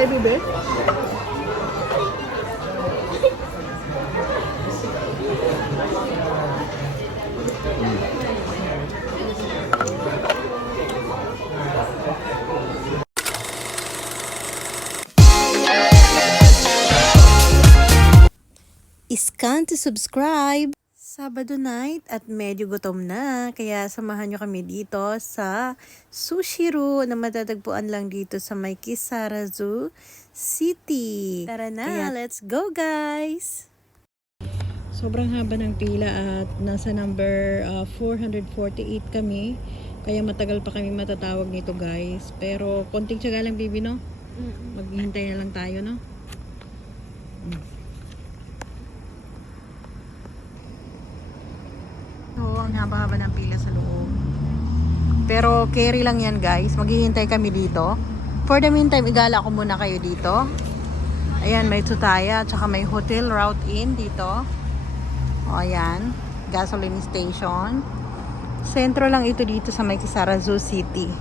Ay, bibe? Iscan to subscribe! Sabado night at medyo gutom na, kaya samahan nyo kami dito sa Sushiro na matatagpuan lang dito sa may Kisarazu City. Tara na, let's go guys! Sobrang haba ng pila at nasa number 448 kami, kaya matagal pa kami matatawag nito guys. Pero konting tiyaga lang baby, no? Maghihintay na lang tayo, no? So, ang haba-haba ng pila sa loob. Pero carry lang yan guys. Maghihintay kami dito. For the meantime, igala ko muna kayo dito. Ayan, may Tsutaya, tsaka may hotel route in dito. O, ayan. Gasoline station. Sentro lang ito dito sa may Kisarazu City.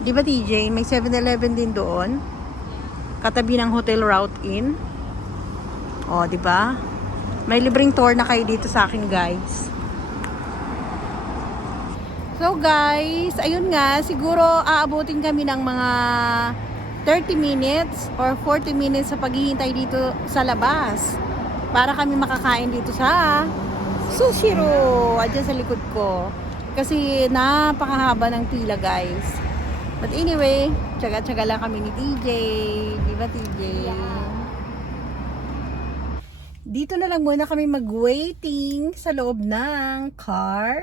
Di ba TJ? May 7-Eleven din doon. Katabi ng hotel route in. O, di ba? May libreng tour na kayo dito sa akin guys. So guys, ayun nga, siguro aabutin kami ng mga 30 minutes or 40 minutes sa paghihintay dito sa labas para kami makakain dito sa Sushiro, adyan sa likod ko, kasi napakahaba ng pila guys. But anyway, tsaga-tsaga lang kami ni TJ, di ba TJ? Dito na lang muna kami mag-waiting sa loob ng car.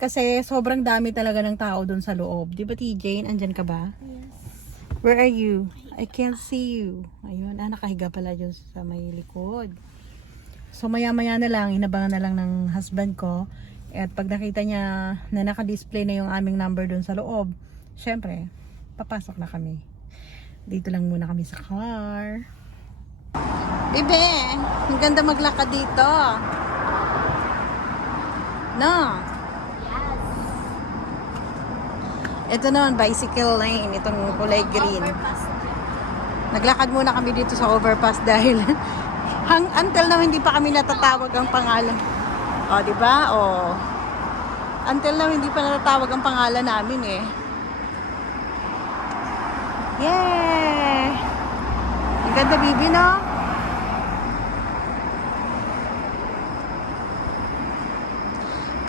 Kasi sobrang dami talaga ng tao doon sa loob. Di ba TJ? Andyan ka ba? Yes. Where are you? I can't see you. Ayun, nakahiga pala dyan sa may likod. So maya-maya na lang, inabangan na lang ng husband ko. At pag nakita niya na naka-display na yung aming number doon sa loob, syempre, papasok na kami. Dito lang muna kami sa car. Bebe, ang ganda maglakad dito. No? Ito naman, bicycle lane. Itong kulay green. Naglakad muna kami dito sa overpass dahil until na hindi pa kami natatawag ang pangalan. O, di ba? O. Until na hindi pa natatawag ang pangalan namin eh. Yay! Ang ganda, bibi, no?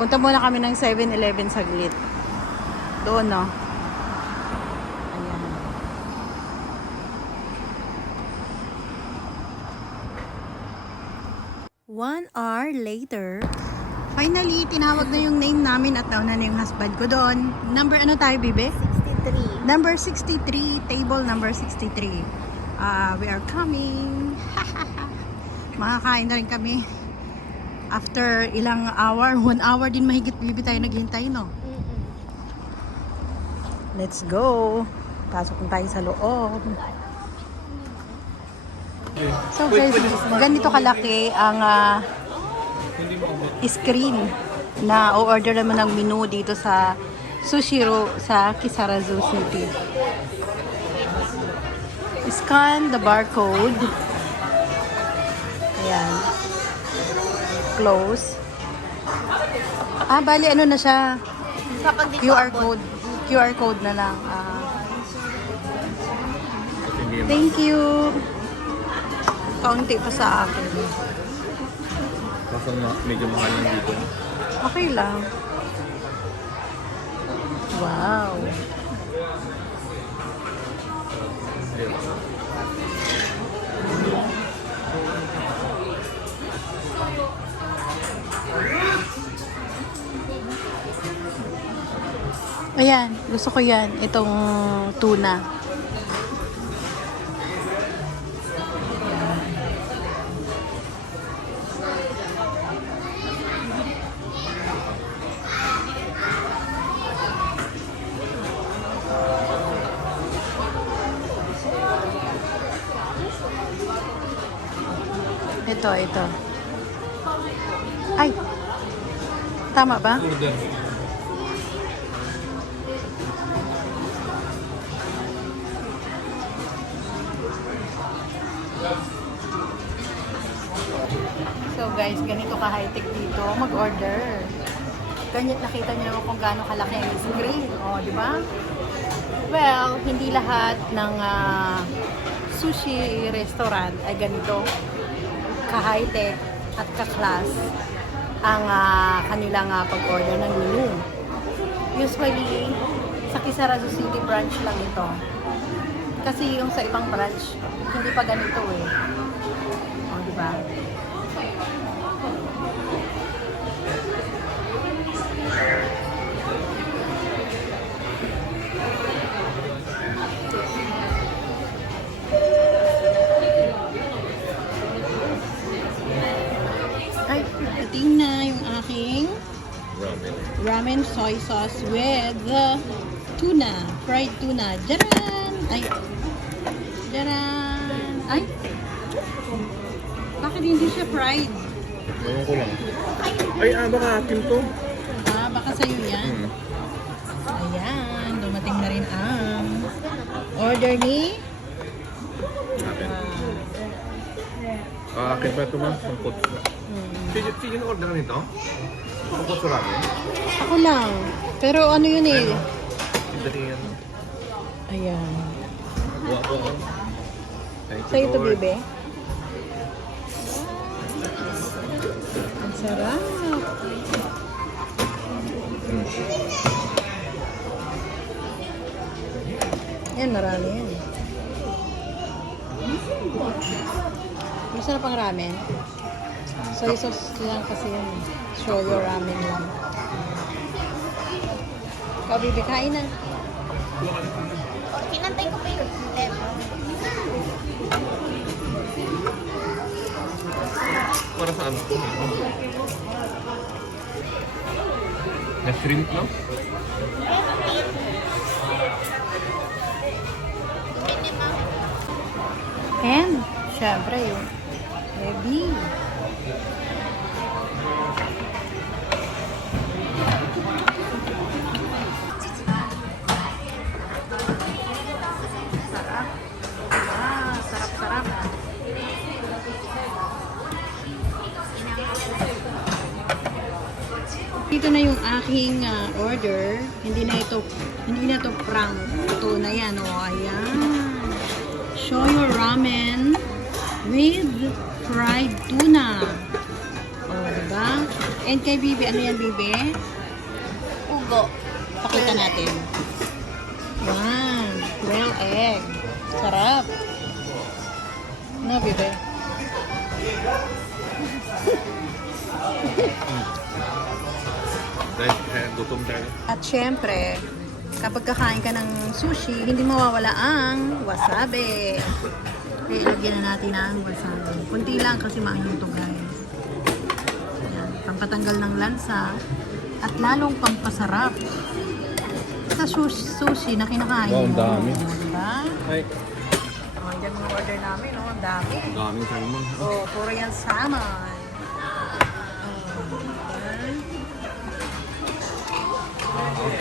Punta muna kami ng 7-Eleven saglit. Doon, no? Ayan. One hour later, finally, tinawag na yung name namin at nauna na yung husband ko doon. Number ano tayo, Bibe? 63. Number 63, table number 63. We are coming. Makakain na rin kami. After ilang hour, 1 hour din mahigit, Bibe, tayo naghintay, no? Let's go. Pasok na tayo sa loob. So guys, ganito kalaki ang screen na o-order naman ng menu dito sa Sushiro sa Kisarazu City. Scan the barcode. Ayan. Close. Bali ano na siya? QR code. QR code na lang. Thank you. Kaunti pa sa akin. Kaso medyo mahal lang dito. Okay lang. Wow. Ayan, gusto ko yan. Itong tuna. Ito. Ay! Tama ba? Order. guys, ganito ka-high-tech dito, mag-order. Ganyan, nakita niyo naman kung gaano kalaki ang screen. O, di ba? Well, hindi lahat ng sushi restaurant ay ganito ka-high-tech at ka-class ang kanilang pag-order ng menu. Usually, sa Quezon City branch lang ito. Kasi yung sa ibang branch, hindi pa ganito eh. O, di ba? Ay, dating na yung aking Ramen. ramen soy sauce with the tuna, fried tuna. Jaran! Ay, jaran! Ay, bakit hindi siya fried? Ewan ko lang. Ay, baka akin to. Baka sa'yo yan. Ayan, dumating na rin ang order ni Akin. Akin pa ito ma? Sangkot. Sino order ka nito? Sangkot sa ramen? Ako lang. Pero ano yun eh? Dali yan. Ayan. Buwa po ako. Thank you, Sa'yo to, Lord. bebe. Ang sarap. Yan, marami yan. Masarap ang ramen. Soy sauce lang kasi yun. Shoyo ramen lang. Ikaw, bebe, kain na. Kinantay ko pa yung lemon. Para saan? Na shrimp lang? And, syempre yung baby. Sarap. Sarap. Dito na yung aking order. Hindi na to prank. Ito na yan, oh. Ayan. Shoyu ramen with fried tuna. Oh, diba? And kay Bibi, ano yan, Bibi? Ugo. Pakita natin. Yan. Well egg. Sarap. No, Bibi? Dahil gutom tayo. At syempre, kapag kakain ka ng sushi, hindi mawawala ang wasabi. Kaya ilagyan na natin ang wasabi. Kunti lang kasi maanong to, guys. Ayan, pampatanggal ng lansa at lalong pampasarap sa sushi na kinakain Wow, ang mo. dami. Diba? Ay, Oh, yan mga order namin, no? Ang dami. daming salmon. Oh, puro yan salmon.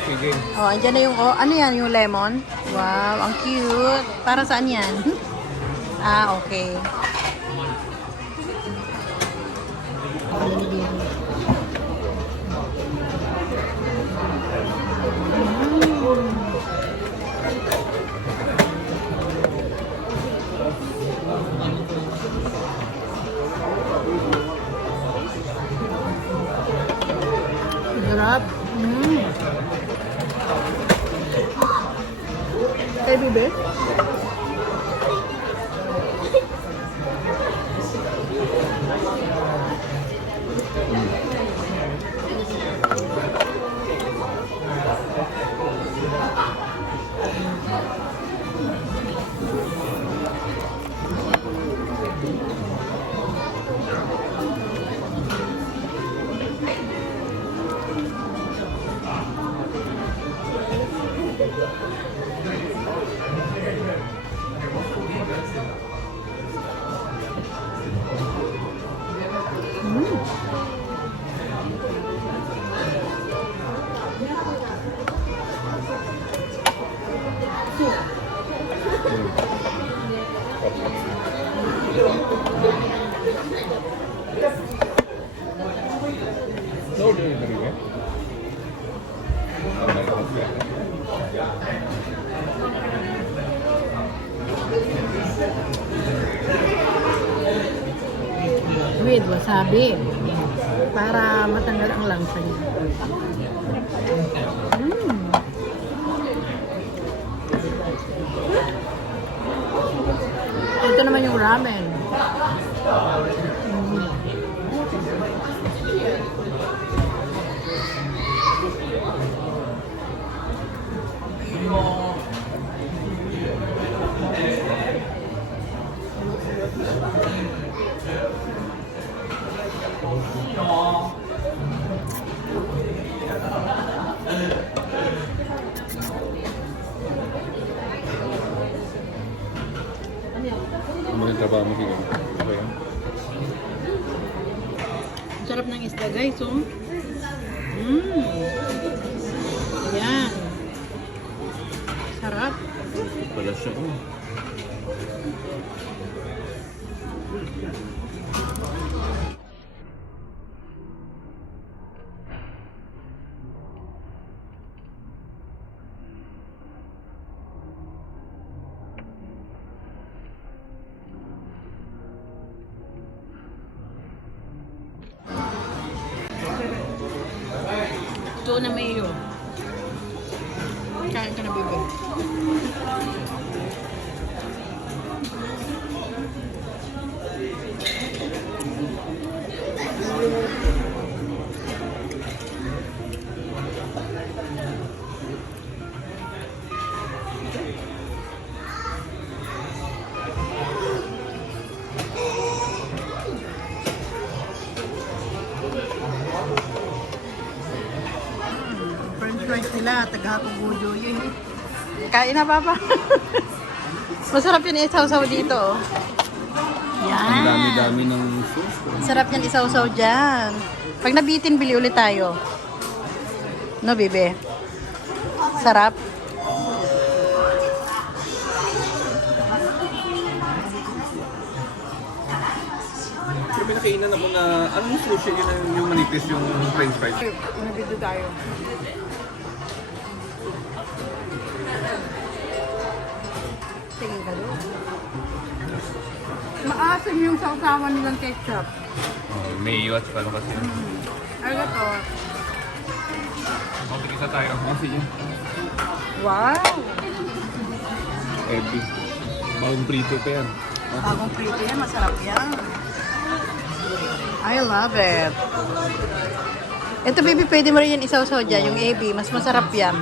Sige. Oh, andyan na yung, ano yan, yung lemon? Wow, ang cute. Para saan yan? Okay. Sarap. Kay Bibi? With wasabi. Para matanggal ang langsa niya. Ito naman yung ramen. Ano yung trabaho mo dito? Ano yan? Ang sarap ng isda guys, oh. Yan. Sarap. Pala siya, oh. Ito na mayo. Kain ka na, bebe. French fries nila, taga-Hakugudo yun. Kain na, Papa. Masarap yun isaw-saw dito. Oh. Yan. Ang dami-dami ng sauce. Sarap yan isaw-saw dyan. Pag nabitin, bili ulit tayo. No, bebe? Sarap. Pero may nakainan ako na, anong sushi yun yung manipis yung french fries? Nabito tayo. Tingin ka doon. Maasim yung sausawan nilang ketchup. Oh, mayo at ano kasi. Arigato. Mag-isa tayo. Kasi yun. Wow! Ebi. Bagong prito pa yan. Bagong prito yan, masarap yan. I love it. Ito, baby, pwede mo rin yan isaw-saw dyan, yung AB. Mas masarap yan.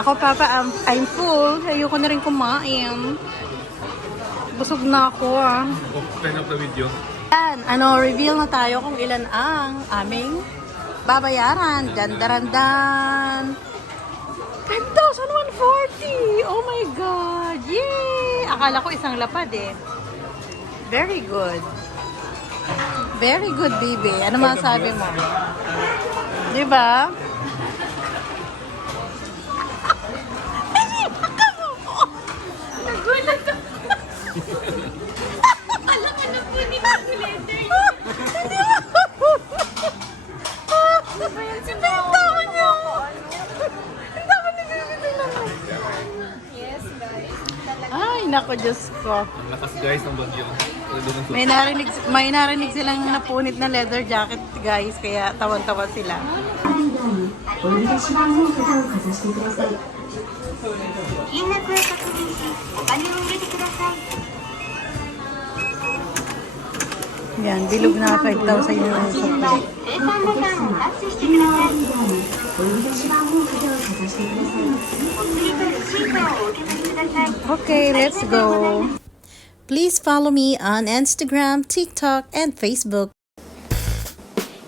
Ako, Papa, I'm full. Ayoko na rin kumain. Busog na ako, ah. Open up the video. Yan, reveal na tayo kung ilan ang aming babayaran. Dandarandan. 5,140! Oh my God! Yay! Akala ko isang lapad eh. Very good. Very good, baby. Ano masasabi mo? Diba? Nagulat ako. Alam ka na po ni Calculator. Hindi ba? Sintahan niya ako. Hindi ako nagbibigay lang. Yes, guys. Ay, nako, Diyos ko. Ang lakas guys ng bagyo. May narinig silang napunit na leather jacket, guys, kaya tawan-tawa sila. お呼び出し番号札をかざしてください。金額を確認し、お金を入れてください。 Yan, bilog na 5,000 yung お釣りは生産ボタンをタッチしてください。お呼び出し番号札をかざしてください。お釣りとレシートをお受け取りください。 Okay, let's go. Please follow me on Instagram, TikTok, and Facebook.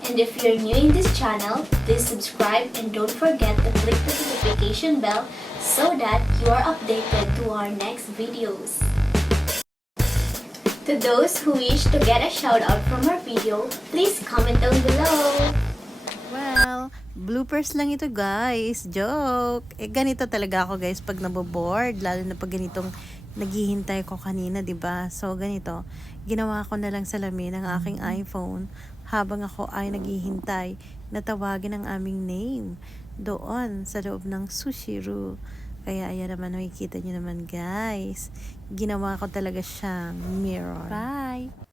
And if you're new in this channel, please subscribe and don't forget to click the notification bell so that you are updated to our next videos. To those who wish to get a shout out from our video, please comment down below. Well, bloopers lang ito, guys. Joke. Ganito talaga ako, guys, pag naboboard. Lalo na pag ganitong naghihintay ko kanina, 'di ba? So, ganito. Ginawa ko na lang salamin ng aking iPhone habang ako ay naghihintay na tawagin ang aming name. doon sa loob ng Sushi-ru. Kaya ayan naman, makikita nyo naman guys. Ginawa ko talaga siyang mirror. Bye!